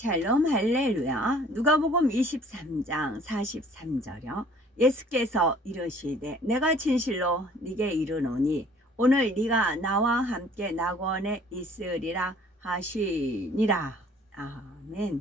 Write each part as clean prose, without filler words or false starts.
샬롬 할렐루야. 누가복음 23장 43절요. 예수께서 이르시되 내가 진실로 네게 이르노니 오늘 네가 나와 함께 낙원에 있으리라 하시니라. 아멘.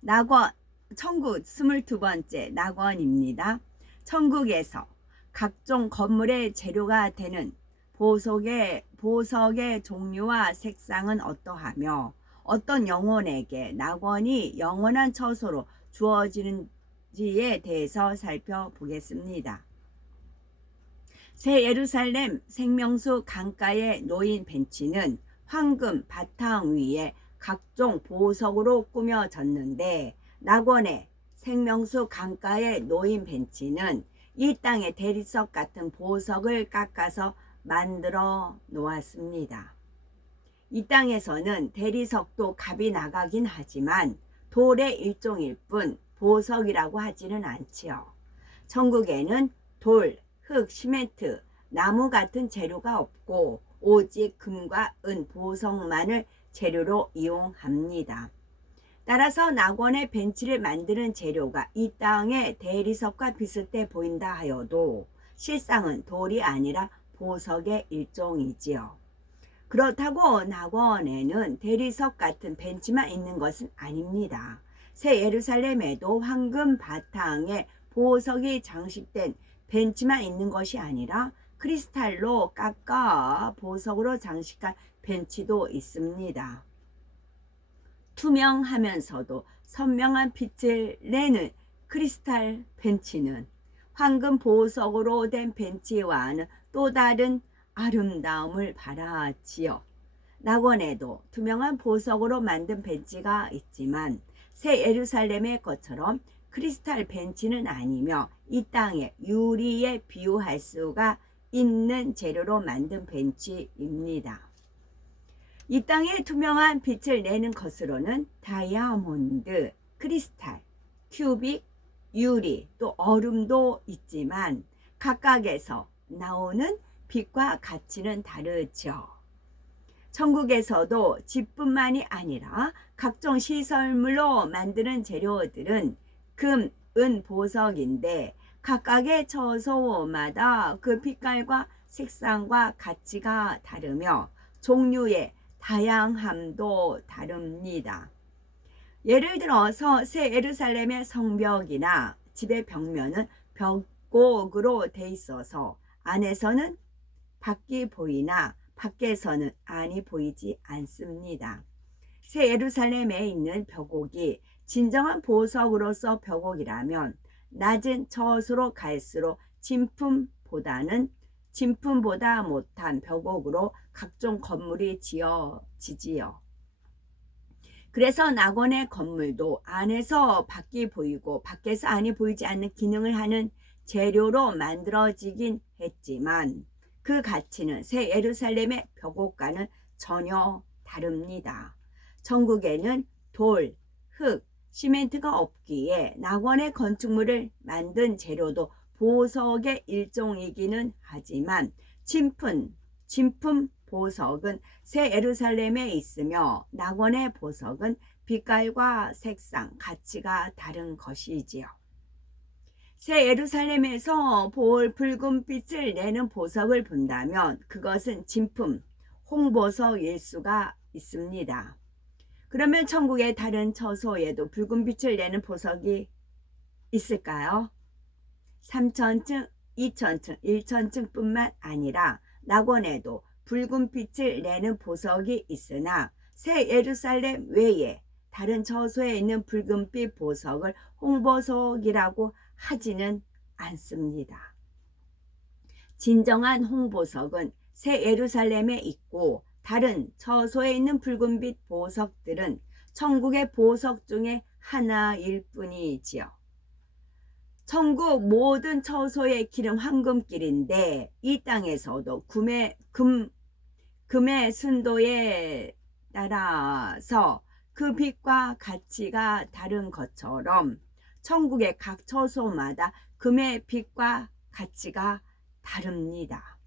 낙원, 천국 22번째 낙원입니다. 천국에서 각종 건물의 재료가 되는 보석의 종류와 색상은 어떠하며 어떤 영혼에게 낙원이 영원한 처소로 주어지는지에 대해서 살펴보겠습니다. 새 예루살렘 생명수 강가에 놓인 벤치는 황금 바탕 위에 각종 보석으로 꾸며졌는데, 낙원의 생명수 강가에 놓인 벤치는 이 땅의 대리석 같은 보석을 깎아서 만들어 놓았습니다. 이 땅에서는 대리석도 값이 나가긴 하지만 돌의 일종일 뿐 보석이라고 하지는 않지요. 천국에는 돌, 흙, 시멘트, 나무 같은 재료가 없고 오직 금과 은, 보석만을 재료로 이용합니다. 따라서 낙원의 벤치를 만드는 재료가 이 땅의 대리석과 비슷해 보인다 하여도 실상은 돌이 아니라 보석의 일종이지요. 그렇다고 낙원에는 대리석 같은 벤치만 있는 것은 아닙니다. 새 예루살렘에도 황금 바탕에 보석이 장식된 벤치만 있는 것이 아니라 크리스탈로 깎아 보석으로 장식한 벤치도 있습니다. 투명하면서도 선명한 빛을 내는 크리스탈 벤치는 황금 보석으로 된 벤치와는 또 다른 아름다움을 바라지요. 낙원에도 투명한 보석으로 만든 벤치가 있지만 새 예루살렘의 것처럼 크리스탈 벤치는 아니며 이 땅의 유리에 비유할 수가 있는 재료로 만든 벤치입니다. 이 땅에 투명한 빛을 내는 것으로는 다이아몬드, 크리스탈, 큐빅, 유리, 또 얼음도 있지만 각각에서 나오는 빛과 가치는 다르죠. 천국에서도 집뿐만이 아니라 각종 시설물로 만드는 재료들은 금, 은, 보석인데 각각의 처소마다 그 빛깔과 색상과 가치가 다르며 종류의 다양함도 다릅니다. 예를 들어서 새 예루살렘의 성벽이나 집의 벽면은 벽곡으로 돼 있어서 안에서는 밖이 보이나 밖에서는 안이 보이지 않습니다. 새 예루살렘에 있는 벽곡이 진정한 보석으로서 벽곡이라면 낮은 처소로 갈수록 진품보다 못한 벽곡으로 각종 건물이 지어지지요. 그래서 낙원의 건물도 안에서 밖이 보이고 밖에서 안이 보이지 않는 기능을 하는 재료로 만들어지긴 했지만 그 가치는 새 예루살렘의 벽곡과는 전혀 다릅니다. 천국에는 돌, 흙, 시멘트가 없기에 낙원의 건축물을 만든 재료도 보석의 일종이기는 하지만 진품 보석은 새 예루살렘에 있으며 낙원의 보석은 빛깔과 색상, 가치가 다른 것이지요. 새 예루살렘에서 붉은 빛을 내는 보석을 본다면 그것은 진품, 홍보석일 수가 있습니다. 그러면 천국의 다른 처소에도 붉은 빛을 내는 보석이 있을까요? 3천층, 2천층, 1천층 뿐만 아니라 낙원에도 붉은 빛을 내는 보석이 있으나 새 예루살렘 외에 다른 처소에 있는 붉은빛 보석을 홍보석이라고 하지는 않습니다. 진정한 홍보석은 새 예루살렘에 있고 다른 처소에 있는 붉은빛 보석들은 천국의 보석 중에 하나일 뿐이지요. 천국 모든 처소의 길은 황금길인데 이 땅에서도 금의 순도에 따라서 그 빛과 가치가 다른 것처럼 천국의 각 처소마다 금의 빛과 가치가 다릅니다.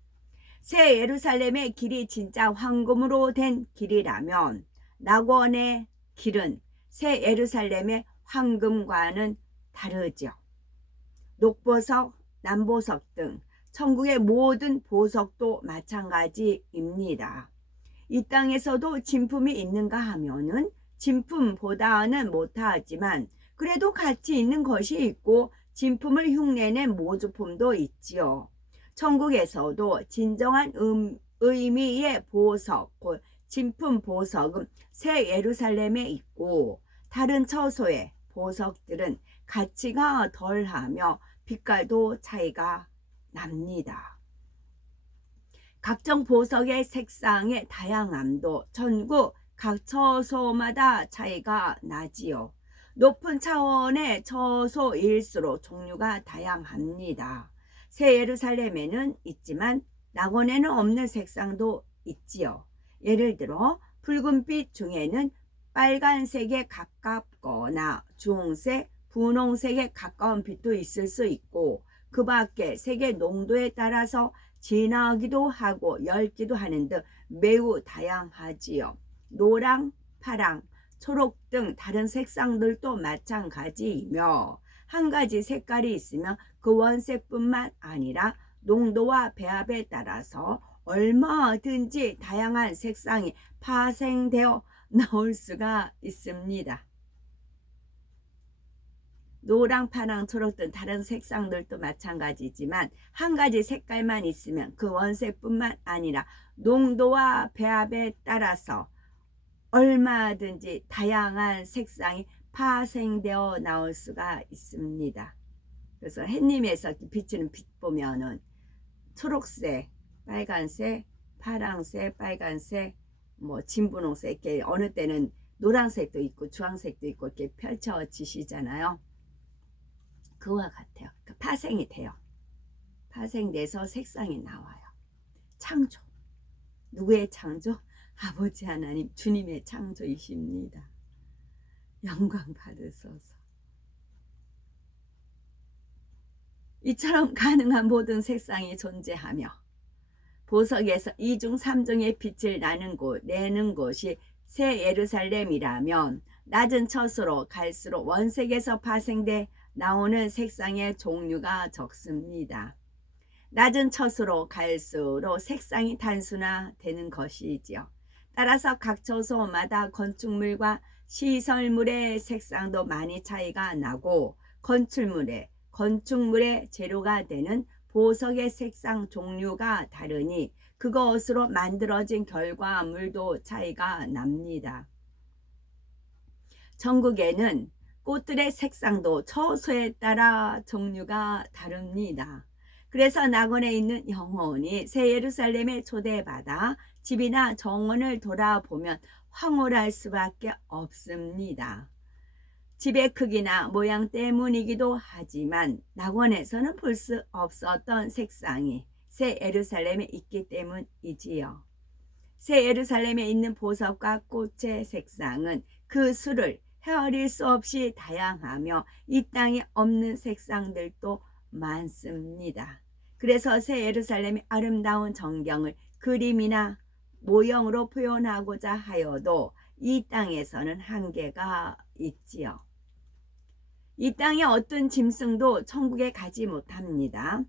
새 예루살렘의 길이 진짜 황금으로 된 길이라면 낙원의 길은 새 예루살렘의 황금과는 다르죠. 녹보석, 남보석 등 천국의 모든 보석도 마찬가지입니다. 이 땅에서도 진품이 있는가 하면은 진품보다는 못하지만 그래도 가치 있는 것이 있고 진품을 흉내낸 모조품도 있지요. 천국에서도 진정한 의미의 보석, 곧 진품 보석은 새 예루살렘에 있고 다른 처소의 보석들은 가치가 덜하며 빛깔도 차이가 납니다. 각종 보석의 색상의 다양함도 천국 각 처소마다 차이가 나지요. 높은 차원의 처소일수록 종류가 다양합니다. 새 예루살렘에는 있지만 낙원에는 없는 색상도 있지요. 예를 들어 붉은빛 중에는 빨간색에 가깝거나 주홍색, 분홍색에 가까운 빛도 있을 수 있고 그 밖에 색의 농도에 따라서 진하기도 하고 엷기도 하는 등 매우 다양하지요. 노랑, 파랑, 초록 등 다른 색상들도 마찬가지이며 한 가지 색깔이 있으면 그 원색뿐만 아니라 농도와 배합에 따라서 얼마든지 다양한 색상이 파생되어 나올 수가 있습니다. 노랑, 파랑, 초록 등 다른 색상들도 마찬가지지만 한 가지 색깔만 있으면 그 원색뿐만 아니라 농도와 배합에 따라서 얼마든지 다양한 색상이 파생되어 나올 수가 있습니다. 그래서 햇님에서 비치는 빛 보면은 초록색, 빨간색, 파랑색, 빨간색, 뭐 진분홍색 이렇게 어느 때는 노란색도 있고 주황색도 있고 이렇게 펼쳐지시잖아요. 그와 같아요. 파생이 돼요. 파생돼서 색상이 나와요. 창조. 누구의 창조? 아버지 하나님 주님의 창조이십니다. 영광 받으소서. 이처럼 가능한 모든 색상이 존재하며 보석에서 2중 3중의 빛을 내는 곳이 새 예루살렘이라면 낮은 처소로 갈수록 원색에서 파생돼 나오는 색상의 종류가 적습니다. 낮은 처소로 갈수록 색상이 단순화되는 것이지요. 따라서 각 처소마다 건축물과 시설물의 색상도 많이 차이가 나고 건축물의 재료가 되는 보석의 색상 종류가 다르니 그것으로 만들어진 결과물도 차이가 납니다. 천국에는 꽃들의 색상도 처소에 따라 종류가 다릅니다. 그래서 낙원에 있는 영혼이 새 예루살렘에 초대받아 집이나 정원을 돌아보면 황홀할 수밖에 없습니다. 집의 크기나 모양 때문이기도 하지만 낙원에서는 볼 수 없었던 색상이 새 예루살렘에 있기 때문이지요. 새 예루살렘에 있는 보석과 꽃의 색상은 그 수를 헤아릴 수 없이 다양하며 이 땅에 없는 색상들도 많습니다. 그래서 새 예루살렘의 아름다운 전경을 그림이나 모형으로 표현하고자 하여도 이 땅에서는 한계가 있지요. 이 땅의 어떤 짐승도 천국에 가지 못합니다.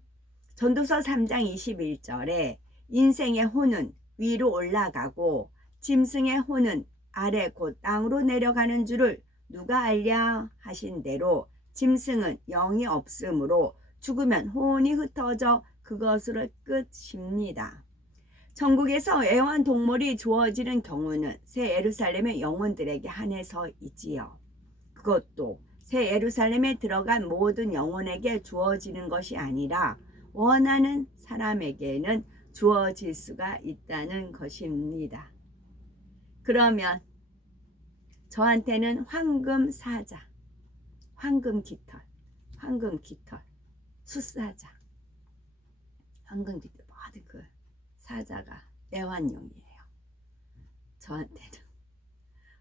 전도서 3장 21절에 인생의 혼은 위로 올라가고 짐승의 혼은 아래 곧 땅으로 내려가는 줄을 누가 알랴 하신 대로 짐승은 영이 없으므로 죽으면 혼이 흩어져 그것으로 끝입니다. 천국에서 애완동물이 주어지는 경우는 새 예루살렘의 영혼들에게 한해서이지요. 그것도 새 예루살렘에 들어간 모든 영혼에게 주어지는 것이 아니라 원하는 사람에게는 주어질 수가 있다는 것입니다. 그러면 저한테는 황금 사자, 황금 깃털, 숫사자, 황금 깃털 모든 그 사자가 애완용이에요. 저한테는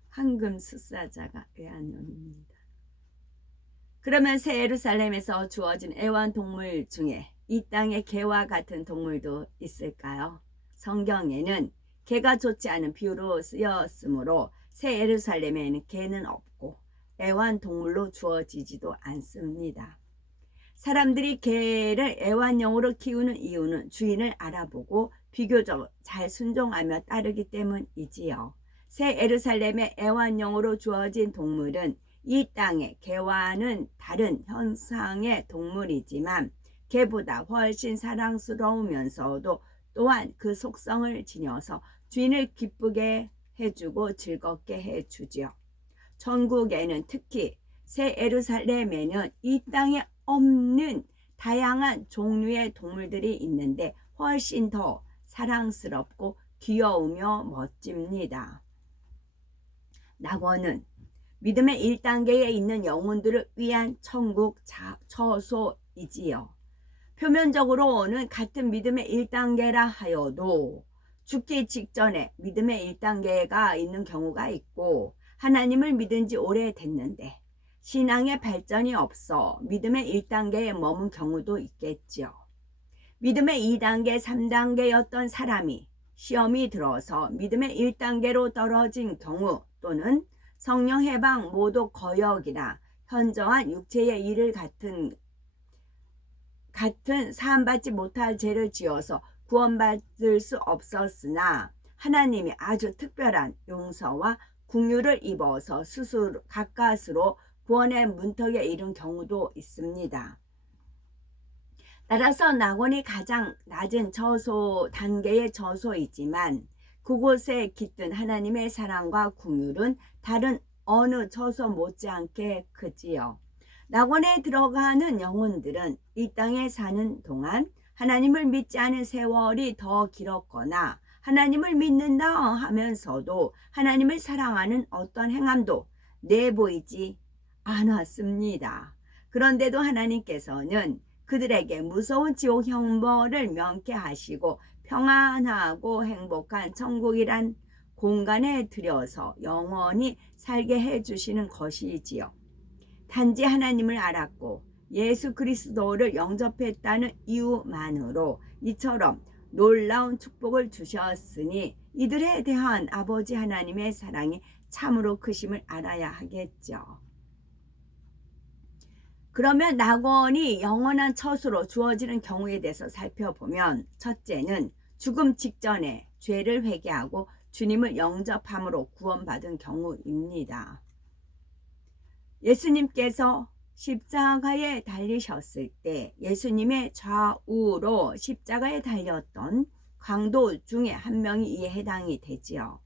황금 숫사자가 애완용입니다. 그러면 새 예루살렘에서 주어진 애완동물 중에 이 땅의 개와 같은 동물도 있을까요? 성경에는 개가 좋지 않은 비유로 쓰였으므로 새 예루살렘에는 개는 없고 애완동물로 주어지지도 않습니다. 사람들이 개를 애완용으로 키우는 이유는 주인을 알아보고 비교적 잘 순종하며 따르기 때문이지요. 새 예루살렘의 애완용으로 주어진 동물은 이 땅의 개와는 다른 형상의 동물이지만 개보다 훨씬 사랑스러우면서도 또한 그 속성을 지녀서 주인을 기쁘게 해주고 즐겁게 해주지요. 천국에는 특히 새 예루살렘에는 이 땅에 없는 다양한 종류의 동물들이 있는데 훨씬 더 사랑스럽고 귀여우며 멋집니다. 낙원은 믿음의 1단계에 있는 영혼들을 위한 천국 처소이지요. 표면적으로는 같은 믿음의 1단계라 하여도 죽기 직전에 믿음의 1단계가 있는 경우가 있고 하나님을 믿은 지 오래됐는데 신앙의 발전이 없어 믿음의 1단계에 머문 경우도 있겠죠. 믿음의 2단계, 3단계였던 사람이 시험이 들어서 믿음의 1단계로 떨어진 경우 또는 성령 해방, 모독, 거역이나 현저한 육체의 일을 같은 사함받지 못할 죄를 지어서 구원받을 수 없었으나 하나님이 아주 특별한 용서와 긍휼을 입어서 스스로 가까스로 구원의 문턱에 이른 경우도 있습니다. 따라서 낙원이 가장 낮은 단계의 처소이지만 그곳에 깃든 하나님의 사랑과 긍휼은 다른 어느 처소 못지않게 크지요. 낙원에 들어가는 영혼들은 이 땅에 사는 동안 하나님을 믿지 않은 세월이 더 길었거나 하나님을 믿는다 하면서도 하나님을 사랑하는 어떤 행함도 내보이지 않았습니다. 그런데도 하나님께서는 그들에게 무서운 지옥 형벌을 면케하시고 평안하고 행복한 천국이란 공간에 들여서 영원히 살게 해주시는 것이지요. 단지 하나님을 알았고 예수 그리스도를 영접했다는 이유만으로 이처럼 놀라운 축복을 주셨으니 이들에 대한 아버지 하나님의 사랑이 참으로 크심을 알아야 하겠죠. 그러면 낙원이 영원한 처소로 주어지는 경우에 대해서 살펴보면 첫째는 죽음 직전에 죄를 회개하고 주님을 영접함으로 구원받은 경우입니다. 예수님께서 십자가에 달리셨을 때 예수님의 좌우로 십자가에 달렸던 강도 중에 한 명이 이에 해당이 되지요.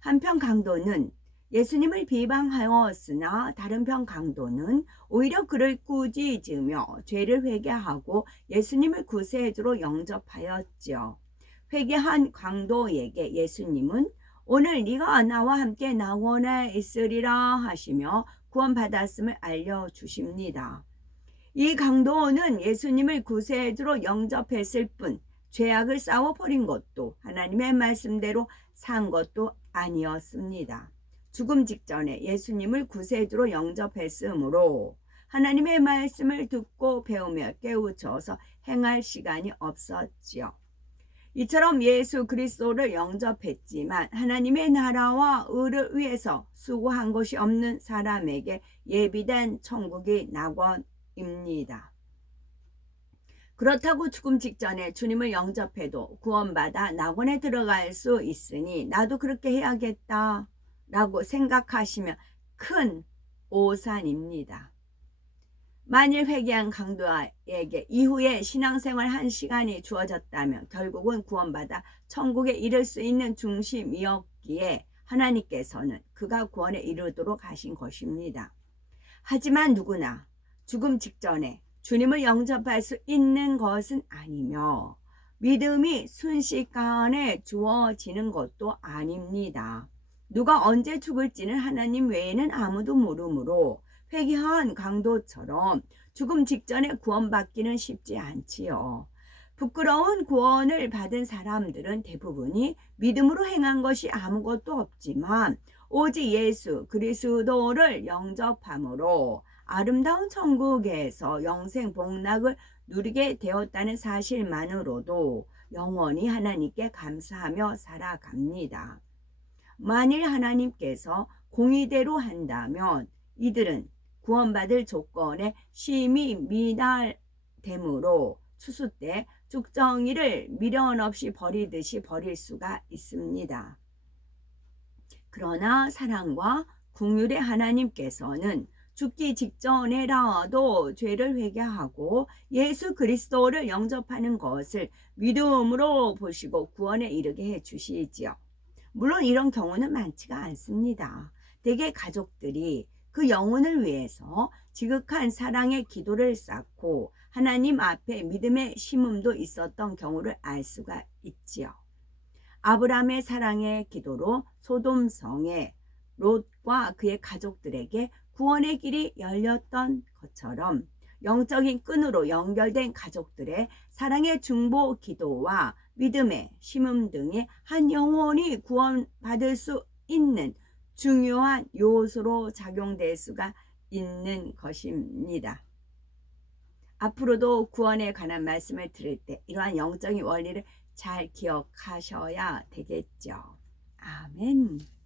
한편 강도는 예수님을 비방하였으나 다른 편 강도는 오히려 그를 꾸짖으며 죄를 회개하고 예수님을 구세주로 영접하였지요. 회개한 강도에게 예수님은 오늘 네가 나와 함께 낙원에 있으리라 하시며 구원받았음을 알려주십니다. 이 강도는 예수님을 구세주로 영접했을 뿐 죄악을 싸워버린 것도 하나님의 말씀대로 산 것도 아니었습니다. 죽음 직전에 예수님을 구세주로 영접했으므로 하나님의 말씀을 듣고 배우며 깨우쳐서 행할 시간이 없었지요. 이처럼 예수 그리스도를 영접했지만 하나님의 나라와 의를 위해서 수고한 것이 없는 사람에게 예비된 천국이 낙원입니다. 그렇다고 죽음 직전에 주님을 영접해도 구원받아 낙원에 들어갈 수 있으니 나도 그렇게 해야겠다 라고 생각하시면 큰 오산입니다. 만일 회개한 강도에게 이후에 신앙생활 한 시간이 주어졌다면 결국은 구원받아 천국에 이를 수 있는 중심이었기에 하나님께서는 그가 구원에 이르도록 하신 것입니다. 하지만 누구나 죽음 직전에 주님을 영접할 수 있는 것은 아니며 믿음이 순식간에 주어지는 것도 아닙니다. 누가 언제 죽을지는 하나님 외에는 아무도 모르므로 회개한 강도처럼 죽음 직전에 구원받기는 쉽지 않지요. 부끄러운 구원을 받은 사람들은 대부분이 믿음으로 행한 것이 아무것도 없지만 오직 예수 그리스도를 영접함으로 아름다운 천국에서 영생 복락을 누리게 되었다는 사실만으로도 영원히 하나님께 감사하며 살아갑니다. 만일 하나님께서 공의대로 한다면 이들은 구원받을 조건에 심히 미달되므로 추수 때 쭉정이를 미련 없이 버리듯이 버릴 수가 있습니다. 그러나 사랑과 긍휼의 하나님께서는 죽기 직전에라도 죄를 회개하고 예수 그리스도를 영접하는 것을 믿음으로 보시고 구원에 이르게 해주시지요. 물론 이런 경우는 많지가 않습니다. 대개 가족들이 그 영혼을 위해서 지극한 사랑의 기도를 쌓고 하나님 앞에 믿음의 심음도 있었던 경우를 알 수가 있지요. 아브라함의 사랑의 기도로 소돔성의 롯과 그의 가족들에게 구원의 길이 열렸던 것처럼 영적인 끈으로 연결된 가족들의 사랑의 중보 기도와 믿음의 심음 등의 한 영혼이 구원받을 수 있는 중요한 요소로 작용될 수가 있는 것입니다. 앞으로도 구원에 관한 말씀을 들을 때 이러한 영적인 원리를 잘 기억하셔야 되겠죠. 아멘.